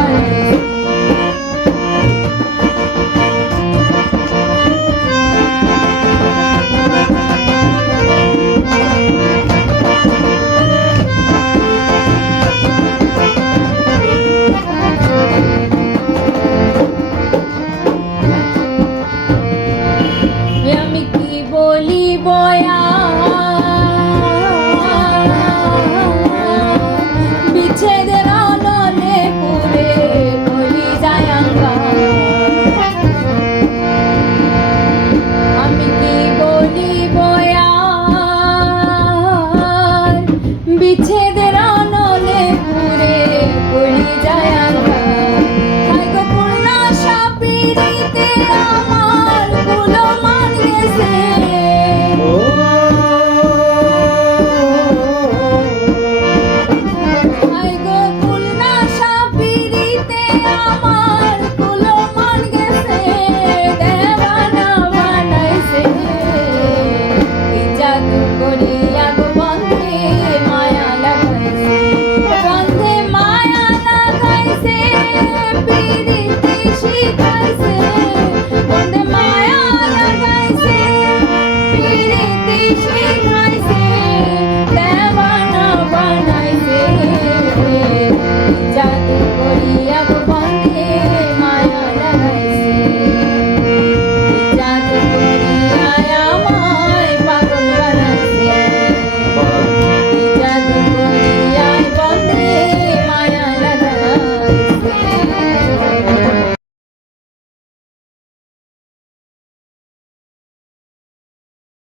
Vem Boy, yeah. দেশে খাইছে